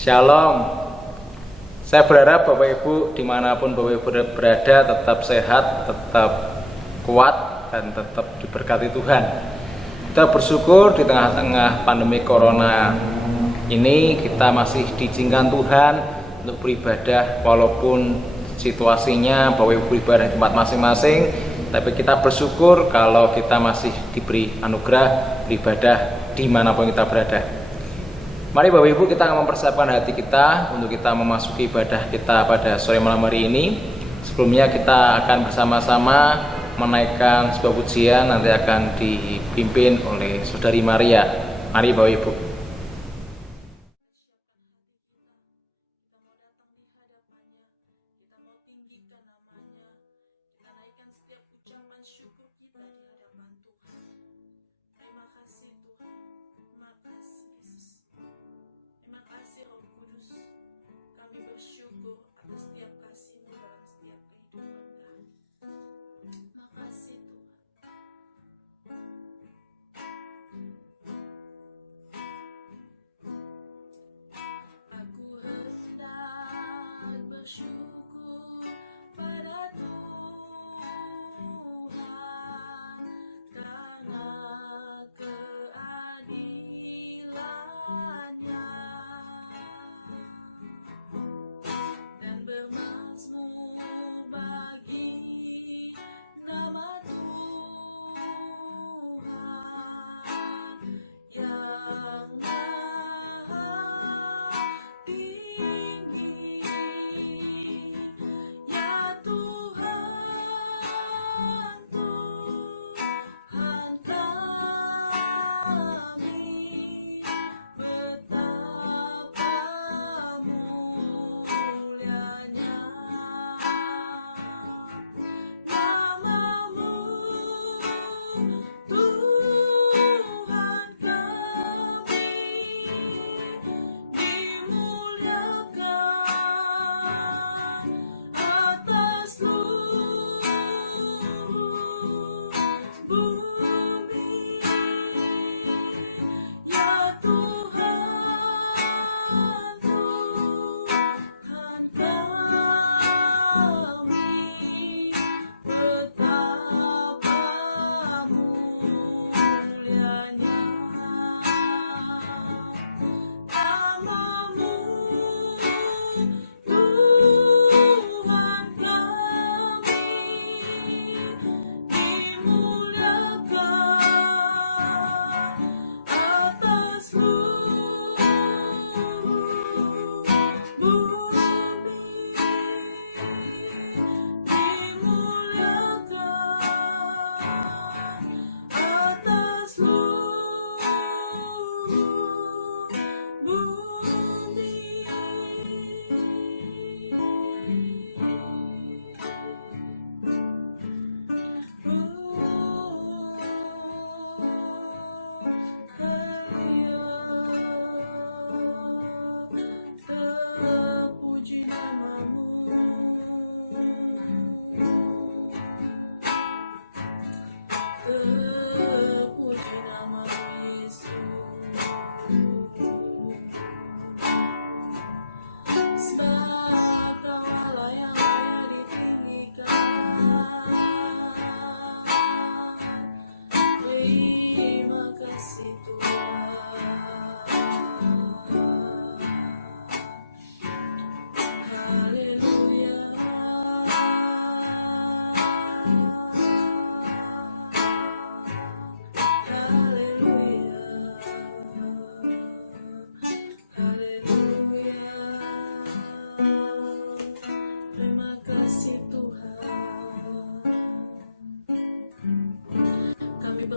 Shalom. Saya berharap Bapak Ibu dimanapun Bapak Ibu berada tetap sehat, tetap kuat, dan tetap diberkati Tuhan. Kita bersyukur di tengah-tengah pandemi corona ini kita masih diizinkan Tuhan untuk beribadah walaupun situasinya Bapak Ibu beribadah di tempat masing-masing, tapi kita bersyukur kalau kita masih diberi anugerah beribadah dimanapun kita berada. Mari Bapak Ibu, kita akan mempersiapkan hati kita untuk kita memasuki ibadah kita pada sore malam hari ini. Sebelumnya kita akan bersama-sama menaikkan sebuah pujian, nanti akan dipimpin oleh Saudari Maria. Mari Bapak Ibu.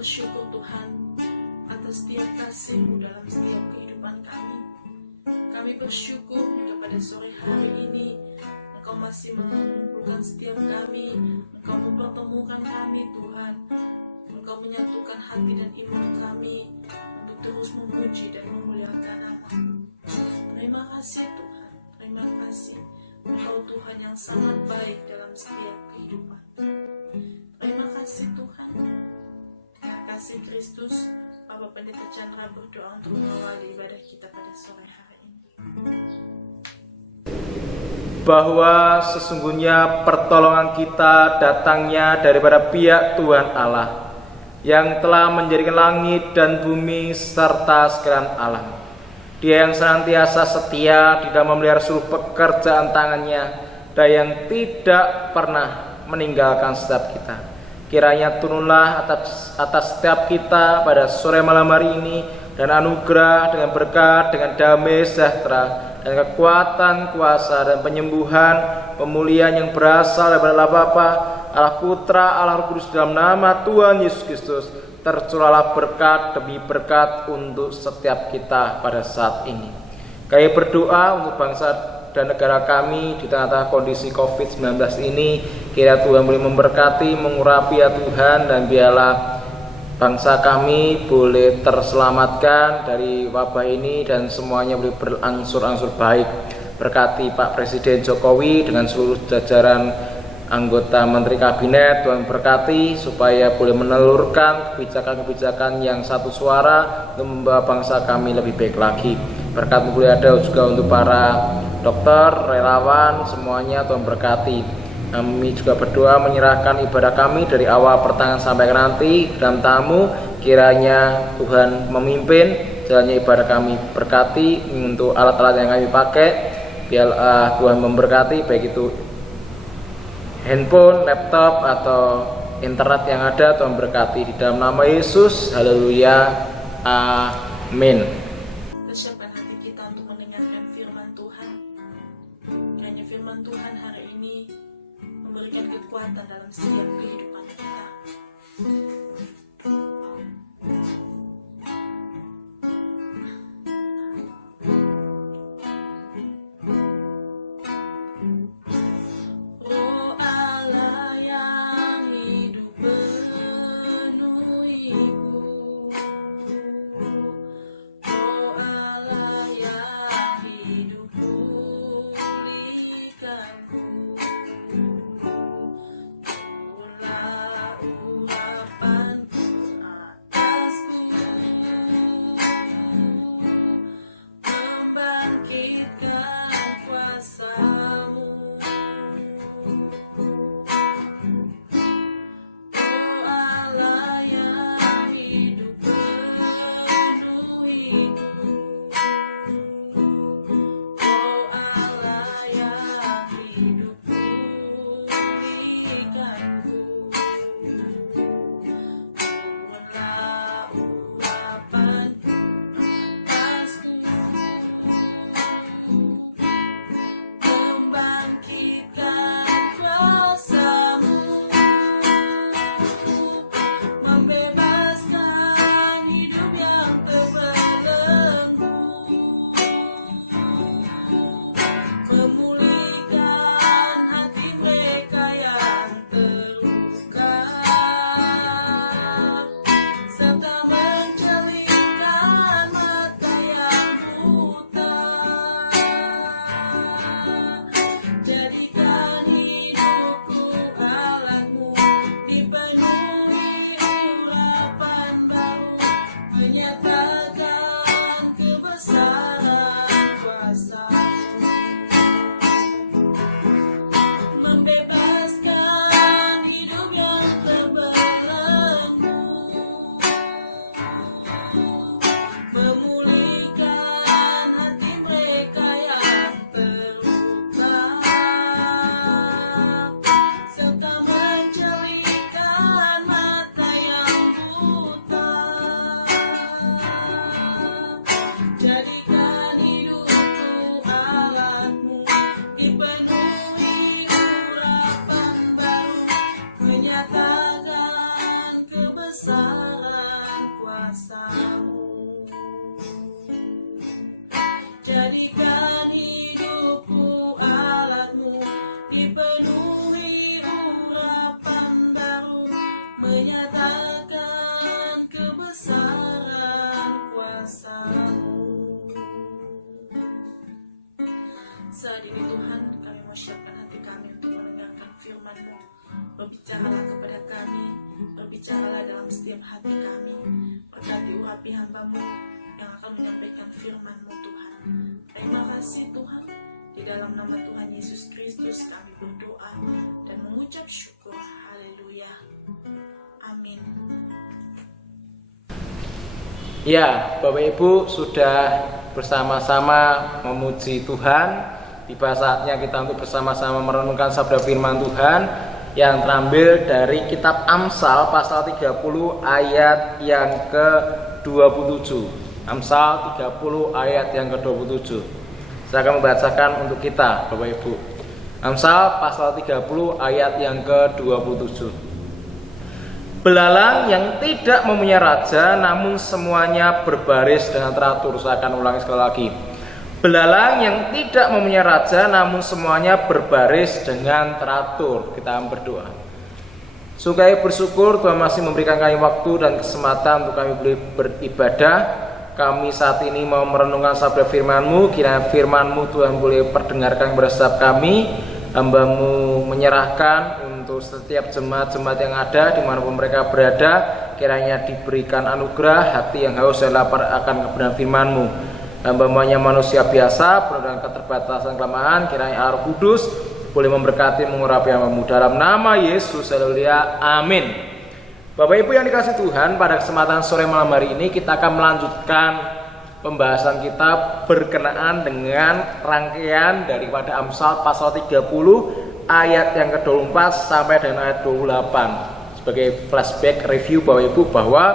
Bersyukur Tuhan atas setiap kasih-Mu dalam setiap kehidupan kami. Kami bersyukur hingga pada sore hari ini Engkau masih mengumpulkan setiap kami, Engkau mempertemukan kami Tuhan. Engkau menyatukan hati dan iman kami untuk terus memuji dan memuliakan nama-Mu. Terima kasih Tuhan, terima kasih. Engkau Tuhan yang sangat baik dalam setiap kehidupan. Terima kasih Tuhan. Kasih Kristus, Bapak Pendeta Chandra berdoa untuk mengawali ibadah kita pada sore hari ini. bahwa sesungguhnya pertolongan kita datangnya daripada pihak Tuhan Allah yang telah menjadikan langit dan bumi serta sekalian alam. Dia yang senantiasa setia di dalam memelihara seluruh pekerjaan tangannya dan yang tidak pernah meninggalkan setiap kita. Kiranya turunlah atas setiap kita pada sore malam hari ini dan anugerah dengan berkat, dengan damai sejahtera, dan kekuatan, kuasa, dan penyembuhan, pemulihan yang berasal daripada Allah Bapa, Allah Putra, Allah Roh Kudus dalam nama Tuhan Yesus Kristus. Tercurahlah berkat demi berkat untuk setiap kita pada saat ini. Kami berdoa untuk bangsa dan negara kami di tengah-tengah kondisi COVID-19 ini. Kiranya Tuhan boleh memberkati, mengurapi ya Tuhan, dan biarlah bangsa kami boleh terselamatkan dari wabah ini dan semuanya boleh berangsur-angsur baik. Berkati Pak Presiden Jokowi dengan seluruh jajaran anggota Menteri Kabinet, Tuhan berkati supaya boleh menelurkan kebijakan-kebijakan yang satu suara untuk membawa bangsa kami lebih baik lagi. Berkat boleh ada juga untuk para dokter, relawan, semuanya Tuhan berkati. Kami juga berdoa menyerahkan ibadah kami dari awal pertengahan sampai ke nanti dalam tamu. Kiranya Tuhan memimpin jalannya ibadah kami, berkati untuk alat-alat yang kami pakai. Biar Tuhan memberkati, baik itu handphone, laptop, atau internet yang ada. Tuhan berkati di dalam nama Yesus. Haleluya, amin. Persiapkan hati kita untuk mendengarkan firman Tuhan. Kiranya firman Tuhan hari ini memberikan kekuatan dalam setiap kehidupan kita. Roh Allah yang hidup penuhiku, Roh Allah yang hidup pulihkanku. Jadikan hidupku alatmu, dipenuhi urapan baru, menyatakan kebesaran kuasa-Mu. Saat ini Tuhan, kami mau siapkan hati kami untuk mendengarkan firman-Mu. Berbicaralah kepada kami, berbicaralah dalam setiap hati kami. Berkati urapi hamba-Mu yang akan menyampaikan firman-Mu Tuhan. Terima kasih Tuhan, Di dalam nama Tuhan Yesus Kristus kami berdoa dan mengucap syukur. Haleluya. Amin. Ya, Bapak Ibu sudah bersama-sama memuji Tuhan. Tiba saatnya kita untuk bersama-sama merenungkan sabda firman Tuhan yang terambil dari kitab Amsal pasal 30 ayat yang ke-27. Amsal 30 ayat yang ke-27. Saya akan membacakan untuk kita, Bapak Ibu. Amsal pasal 30 ayat yang ke-27. Belalang yang tidak mempunyai raja, namun semuanya berbaris dengan teratur. Saya akan ulangi sekali lagi. Belalang yang tidak mempunyai raja, namun semuanya berbaris dengan teratur. Kita berdoa. Sukai bersyukur Tuhan masih memberikan kami waktu dan kesempatan untuk kami boleh beribadah. Kami saat ini mau merenungkan sabda firman-Mu. Kiranya firman-Mu Tuhan boleh perdengarkan kepada setiap kami. Hamba-Mu menyerahkan untuk setiap jemaat-jemaat yang ada dimanapun mereka berada, kiranya diberikan anugerah hati yang haus dan lapar akan kebenaran firman-Mu. Hamba-Mu hanya manusia biasa, penuh dengan keterbatasan kelemahan, kiranya Roh Kudus boleh memberkati mengurapi hamba-Mu dalam nama Yesus. Haleluya. Amin. Bapak Ibu yang dikasihi Tuhan, pada kesempatan sore malam hari ini kita akan melanjutkan pembahasan kita berkenaan dengan rangkaian daripada Amsal pasal 30 ayat yang ke-24 sampai dengan ayat 28. Sebagai flashback review Bapak Ibu, bahwa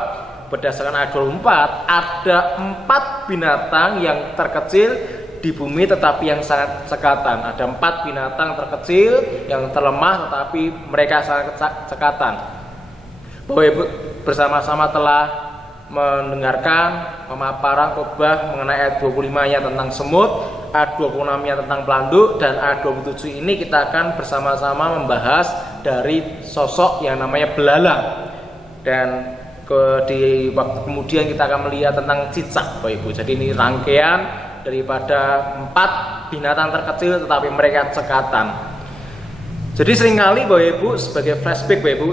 berdasarkan ayat 24 ada 4 binatang yang terkecil di bumi tetapi yang sangat cekatan. Ada 4 binatang terkecil yang terlemah tetapi mereka sangat cekatan. Bapak Ibu bersama-sama telah mendengarkan pemaparan khotbah mengenai ayat 25-nya tentang semut, ayat 26-nya tentang pelanduk, dan ayat 27 ini kita akan bersama-sama membahas dari sosok yang namanya belalang. Dan di waktu kemudian kita akan melihat tentang cicak, Bapak Ibu. Jadi ini rangkaian daripada 4 binatang terkecil tetapi mereka cekatan. Jadi seringkali Bapak Ibu, sebagai flashback Bapak Ibu,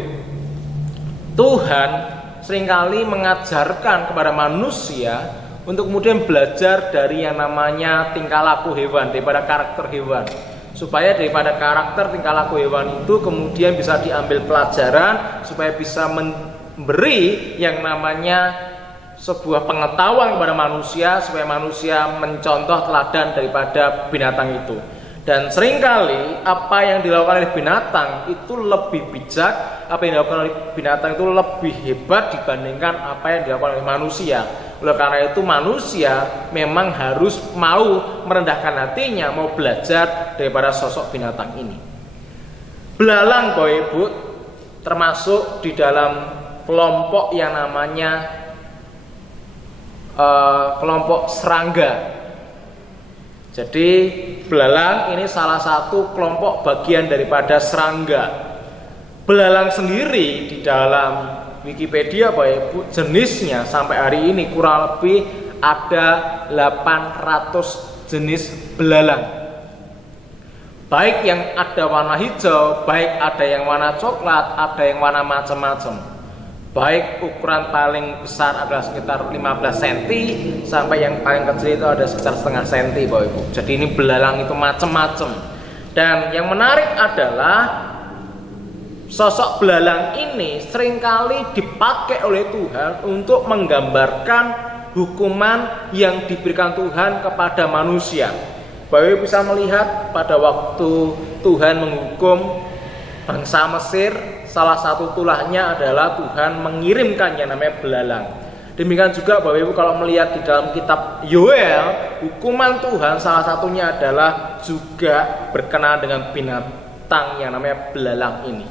Tuhan seringkali mengajarkan kepada manusia untuk kemudian belajar dari yang namanya tingkah laku hewan, daripada karakter hewan, supaya daripada karakter tingkah laku hewan itu kemudian bisa diambil pelajaran, supaya bisa memberi yang namanya sebuah pengetahuan kepada manusia, supaya manusia mencontoh teladan daripada binatang itu. Dan seringkali apa yang dilakukan oleh binatang itu lebih bijak, apa yang dilakukan oleh binatang itu lebih hebat dibandingkan apa yang dilakukan oleh manusia. Oleh karena itu manusia memang harus mau merendahkan hatinya, mau belajar daripada sosok binatang ini. Belalang Bapak Ibu termasuk di dalam kelompok yang namanya kelompok serangga. Jadi belalang ini salah satu kelompok bagian daripada serangga. Belalang sendiri di dalam Wikipedia Bapak Ibu, jenisnya sampai hari ini kurang lebih ada 800 jenis belalang. Baik yang ada warna hijau, baik ada yang warna coklat, ada yang warna macam-macam. Baik ukuran paling besar adalah sekitar 15 cm sampai yang paling kecil itu ada sekitar setengah cm Bapak Ibu. Jadi ini belalang itu macam-macam. Dan yang menarik adalah sosok belalang ini seringkali dipakai oleh Tuhan untuk menggambarkan hukuman yang diberikan Tuhan kepada manusia. Bapak Ibu bisa melihat pada waktu Tuhan menghukum bangsa Mesir, salah satu tulahnya adalah Tuhan mengirimkan yang namanya belalang. Demikian juga Bapak Ibu kalau melihat di dalam kitab Yoel, hukuman Tuhan salah satunya adalah juga berkenaan dengan binatang yang namanya belalang ini.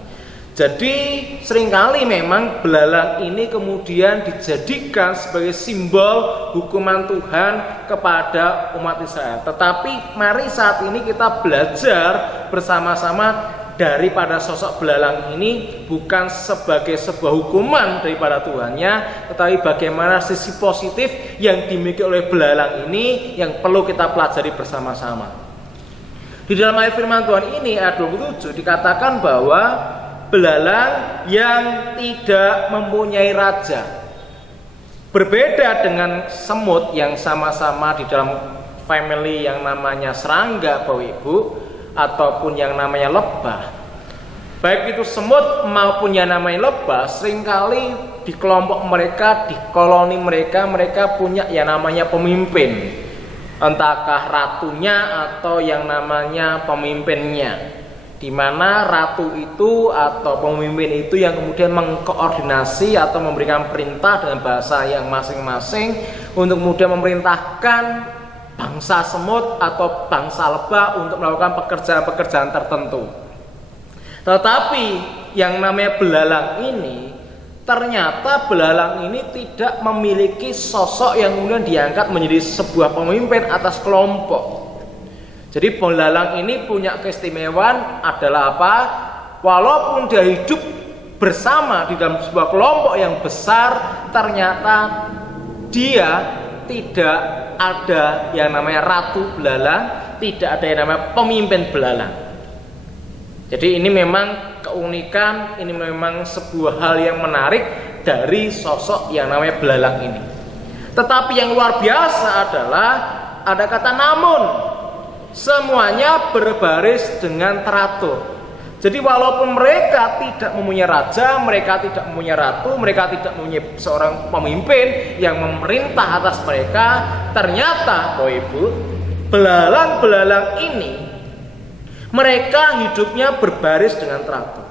Jadi seringkali memang belalang ini kemudian dijadikan sebagai simbol hukuman Tuhan kepada umat Israel. Tetapi mari saat ini kita belajar bersama-sama daripada sosok belalang ini bukan sebagai sebuah hukuman daripada Tuhannya, tetapi bagaimana sisi positif yang dimiliki oleh belalang ini yang perlu kita pelajari bersama-sama. Di dalam ayat firman Tuhan ini ayat 27 dikatakan bahwa belalang yang tidak mempunyai raja berbeda dengan semut yang sama-sama di dalam family yang namanya serangga Bapak Ibu, ataupun yang namanya lebah, baik itu semut maupun yang namanya lebah, seringkali di kelompok mereka, di koloni mereka, mereka punya yang namanya pemimpin, entahkah ratunya atau yang namanya pemimpinnya, di mana ratu itu atau pemimpin itu yang kemudian mengkoordinasi atau memberikan perintah dengan bahasa yang masing-masing untuk kemudian memerintahkan bangsa semut atau bangsa lebah untuk melakukan pekerjaan-pekerjaan tertentu. Tetapi yang namanya belalang ini, ternyata belalang ini tidak memiliki sosok yang kemudian diangkat menjadi sebuah pemimpin atas kelompok. Jadi belalang ini punya keistimewaan adalah apa? Walaupun dia hidup bersama di dalam sebuah kelompok yang besar, ternyata dia tidak ada yang namanya ratu belalang, tidak ada yang namanya pemimpin belalang. Jadi ini memang keunikan, ini memang sebuah hal yang menarik dari sosok yang namanya belalang ini. Tetapi yang luar biasa adalah ada kata namun. Semuanya berbaris dengan teratur. Jadi walaupun mereka tidak mempunyai raja, mereka tidak mempunyai ratu, mereka tidak mempunyai seorang pemimpin yang memerintah atas mereka, ternyata Bapak Ibu, belalang-belalang ini mereka hidupnya berbaris dengan teratur.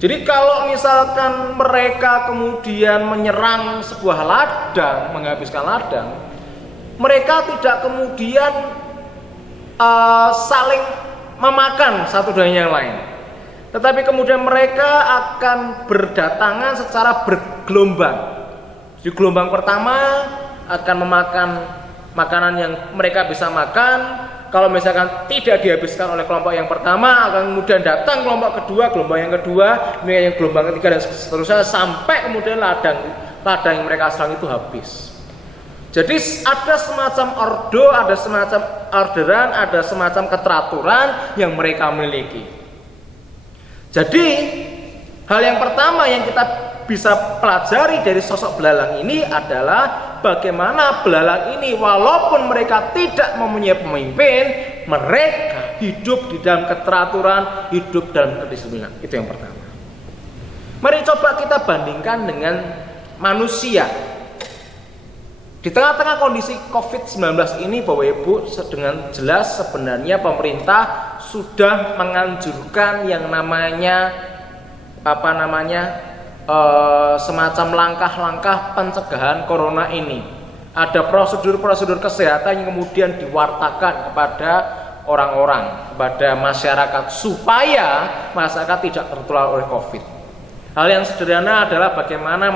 Jadi kalau misalkan mereka kemudian menyerang sebuah ladang, menghabiskan ladang, mereka tidak kemudian saling memakan satu dengan yang lain, tetapi kemudian mereka akan berdatangan secara bergelombang. Di gelombang pertama akan memakan makanan yang mereka bisa makan. Kalau misalkan tidak dihabiskan oleh kelompok yang pertama, akan kemudian datang kelompok kedua, gelombang yang kedua, kemudian gelombang ketiga dan seterusnya sampai kemudian ladang yang mereka serang itu habis. Jadi ada semacam ada semacam orderan, ada semacam keteraturan yang mereka miliki. Jadi hal yang pertama yang kita bisa pelajari dari sosok belalang ini adalah bagaimana belalang ini walaupun mereka tidak mempunyai pemimpin, mereka hidup di dalam keteraturan, hidup dalam kedisiplinan. Itu yang pertama. Mari coba kita bandingkan dengan manusia. Di tengah-tengah kondisi COVID-19 ini Bapak Ibu, dengan jelas sebenarnya pemerintah sudah menganjurkan yang namanya semacam langkah-langkah pencegahan corona ini. Ada prosedur-prosedur kesehatan yang kemudian diwartakan kepada orang-orang, kepada masyarakat supaya masyarakat tidak tertular oleh COVID. Hal yang sederhana adalah bagaimana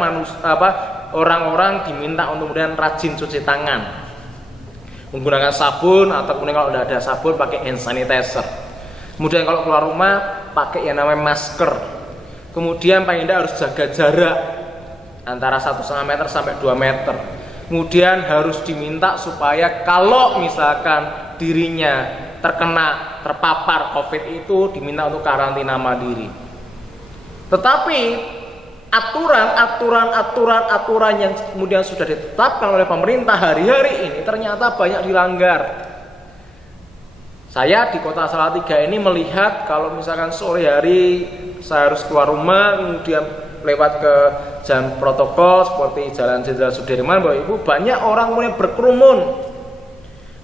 orang-orang diminta untuk kemudian rajin cuci tangan, menggunakan sabun, atau kemudian kalau tidak ada sabun pakai hand sanitizer. Kemudian kalau keluar rumah pakai yang namanya masker. Kemudian paling tidak harus jaga jarak antara 1,5 meter sampai 2 meter. Kemudian harus diminta supaya kalau misalkan dirinya terpapar COVID itu diminta untuk karantina mandiri. Tetapi aturan yang kemudian sudah ditetapkan oleh pemerintah hari-hari ini ternyata banyak dilanggar. Saya di Kota Salatiga ini melihat kalau misalkan sore hari saya harus keluar rumah, kemudian lewat ke jalan protokol seperti Jalan Jenderal Sudirman, Bapak Ibu, banyak orang mulai berkerumun.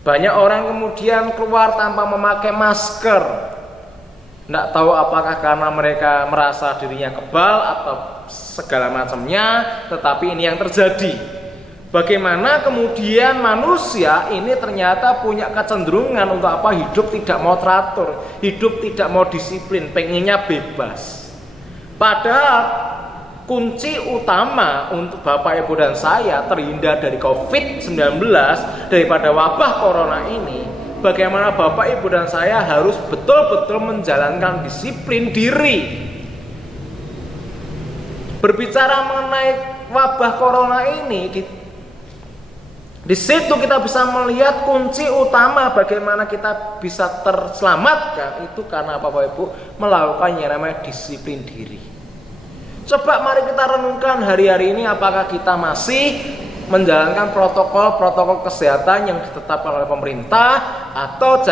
Banyak orang kemudian keluar tanpa memakai masker. Tidak tahu apakah karena mereka merasa dirinya kebal atau segala macamnya, tetapi ini yang terjadi. Bagaimana kemudian manusia ini ternyata punya kecenderungan untuk apa? Hidup tidak mau teratur, hidup tidak mau disiplin, pengennya bebas. Padahal kunci utama untuk Bapak Ibu dan saya terhindar dari COVID-19, daripada wabah corona ini, bagaimana Bapak Ibu dan saya harus betul-betul menjalankan disiplin diri. Berbicara mengenai wabah corona ini, di situ kita bisa melihat kunci utama bagaimana kita bisa terselamatkan itu karena Bapak Ibu melakukan yang namanya disiplin diri. Coba mari kita renungkan hari-hari ini, apakah kita masih menjalankan protokol kesehatan yang ditetapkan oleh pemerintah, atau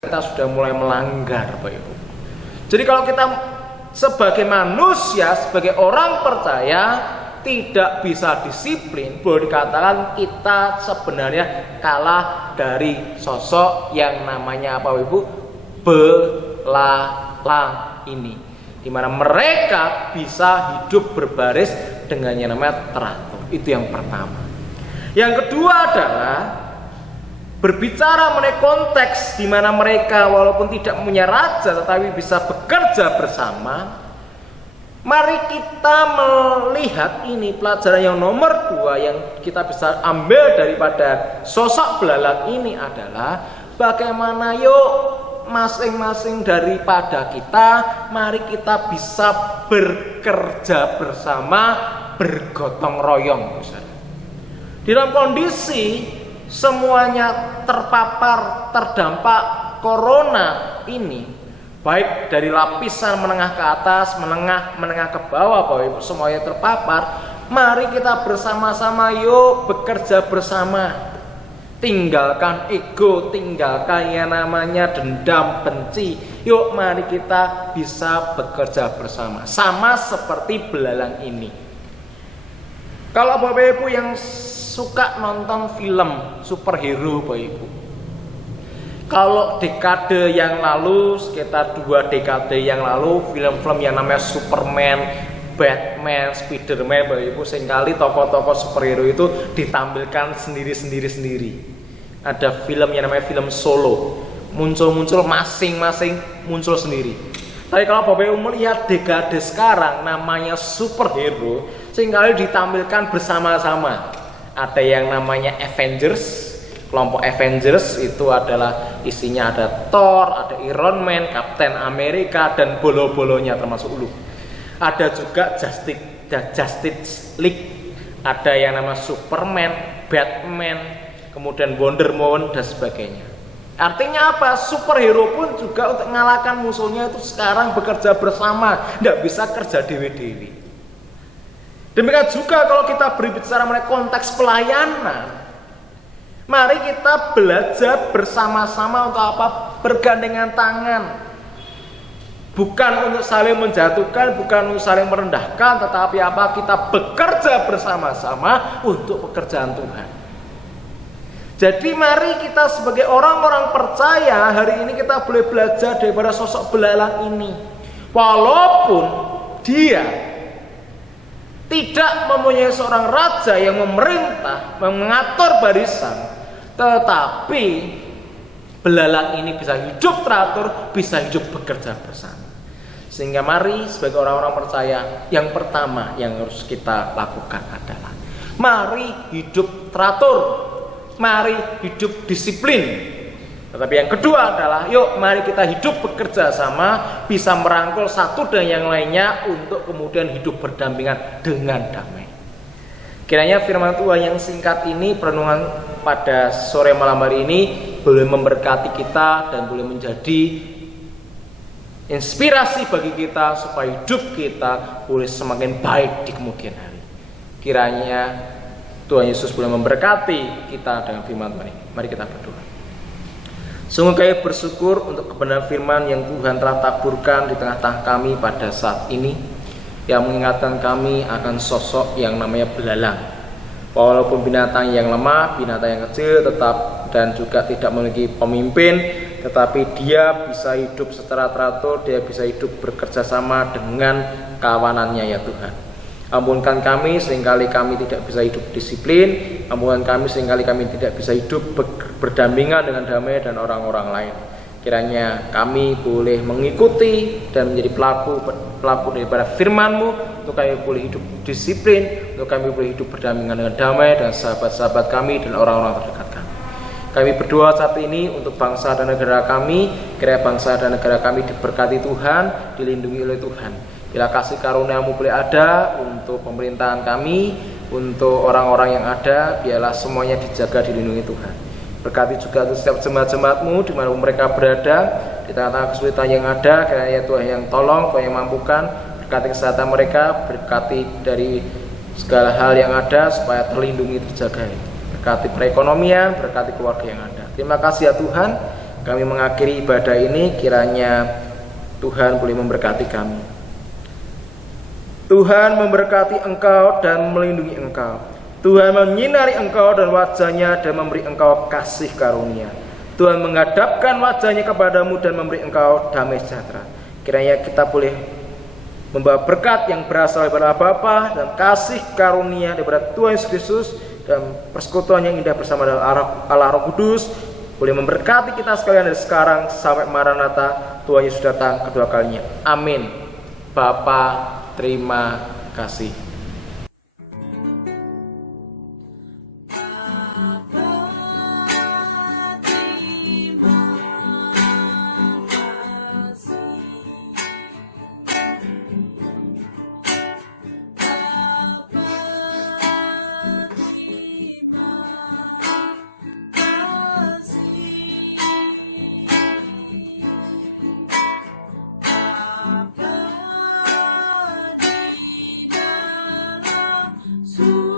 kita sudah mulai melanggar, Bapak Ibu. Jadi kalau kita sebagai manusia, sebagai orang percaya tidak bisa disiplin, boleh dikatakan kita sebenarnya kalah dari sosok yang namanya apa, Ibu? Belalang ini, dimana mereka bisa hidup berbaris dengan yang namanya teratur. Itu yang pertama. Yang kedua adalah berbicara mengenai konteks di mana mereka walaupun tidak punya raja tetapi bisa bekerja bersama. Mari kita melihat ini pelajaran yang nomor 2 yang kita bisa ambil daripada sosok belalang ini adalah bagaimana masing-masing daripada kita, mari kita bisa bekerja bersama, bergotong royong. Di dalam kondisi semuanya terdampak corona ini, baik dari lapisan menengah ke atas, menengah ke bawah, Bapak Ibu, semuanya terpapar. Mari kita bersama-sama bekerja bersama. Tinggalkan ego, tinggalkan yang namanya dendam, benci. Mari kita bisa bekerja bersama. Sama seperti belalang ini. Kalau Bapak Ibu yang suka nonton film superhero, Bapak Ibu, kalau dekade yang lalu, sekitar 2 dekade yang lalu, film-film yang namanya Superman, Batman, Spiderman, Bapak Ibu, seringkali tokoh-tokoh superhero itu ditampilkan sendiri. Ada film yang namanya film solo, muncul masing-masing muncul sendiri. Tapi kalau Bapak Ibu melihat dekade sekarang, namanya superhero seringkali ditampilkan bersama-sama. Ada yang namanya Avengers, kelompok Avengers itu adalah isinya ada Thor, ada Iron Man, Captain America, dan bolo-bolonya termasuk Hulk. Ada juga Justice League, ada yang nama Superman, Batman, kemudian Wonder Woman dan sebagainya. Artinya apa? Superhero pun juga untuk mengalahkan musuhnya itu sekarang bekerja bersama, tidak bisa kerja dewe-dewe. Demikian juga kalau kita berbicara mengenai konteks pelayanan, mari kita belajar bersama-sama untuk apa? Bergandengan tangan. Bukan untuk saling menjatuhkan, bukan untuk saling merendahkan, tetapi apa? Kita bekerja bersama-sama untuk pekerjaan Tuhan. Jadi mari kita sebagai orang-orang percaya hari ini kita boleh belajar daripada sosok belalang ini. Walaupun dia tidak mempunyai seorang raja yang memerintah, mengatur barisan, tetapi belalang ini bisa hidup teratur, bisa hidup bekerja bersama. Sehingga mari sebagai orang-orang percaya, yang pertama yang harus kita lakukan adalah mari hidup teratur, mari hidup disiplin. Tetapi yang kedua adalah mari kita hidup bekerja sama, bisa merangkul satu dan yang lainnya untuk kemudian hidup berdampingan dengan damai. Kiranya firman Tuhan yang singkat ini, perenungan pada sore malam hari ini boleh memberkati kita dan boleh menjadi inspirasi bagi kita supaya hidup kita boleh semakin baik di kemudian hari. Kiranya Tuhan Yesus boleh memberkati kita dengan firman Tuhan ini. Mari kita berdoa. Sungguh kami bersyukur untuk kebenaran firman yang Tuhan telah taburkan di tengah-tengah kami pada saat ini, yang mengingatkan kami akan sosok yang namanya belalang. Walaupun binatang yang lemah, binatang yang kecil tetap dan juga tidak memiliki pemimpin, tetapi dia bisa hidup secara teratur, dia bisa hidup bekerja sama dengan kawanannya ya Tuhan. Ampunkan kami seringkali kami tidak bisa hidup disiplin, ampunkan kami seringkali kami tidak bisa hidup berdampingan dengan damai dan orang-orang lain. Kiranya kami boleh mengikuti dan menjadi pelaku daripada firman-Mu, untuk kami boleh hidup disiplin, untuk kami boleh hidup berdampingan dengan damai dan sahabat-sahabat kami dan orang-orang terdekat kami. Kami berdoa saat ini untuk bangsa dan negara kami, kiranya bangsa dan negara kami diberkati Tuhan, dilindungi oleh Tuhan. Bila kasih karunia-Mu boleh ada untuk pemerintahan kami, untuk orang-orang yang ada, biarlah semuanya dijaga, dilindungi Tuhan. Berkati juga untuk setiap jemaat-jemaat-Mu di mana mereka berada, di tengah-tengah kesulitan yang ada, kiranya Tuhan yang tolong, Tuhan yang mampukan. Berkati kesehatan mereka, berkati dari segala hal yang ada supaya terlindungi, terjaga. Berkati perekonomian, berkati keluarga yang ada. Terima kasih ya Tuhan, kami mengakhiri ibadah ini, kiranya Tuhan boleh memberkati kami. Tuhan memberkati engkau dan melindungi engkau. Tuhan menyinari engkau dan wajahnya dan memberi engkau kasih karunia. Tuhan menghadapkan wajahnya kepadamu dan memberi engkau damai sejahtera. Kiranya kita boleh membawa berkat yang berasal daripada Bapa dan kasih karunia daripada Tuhan Yesus Kristus dan persekutuan yang indah bersama dengan Allah Roh Kudus boleh memberkati kita sekalian dari sekarang sampai Maranatha, Tuhan Yesus datang kedua kalinya. Amin. Bapa, terima kasih. Su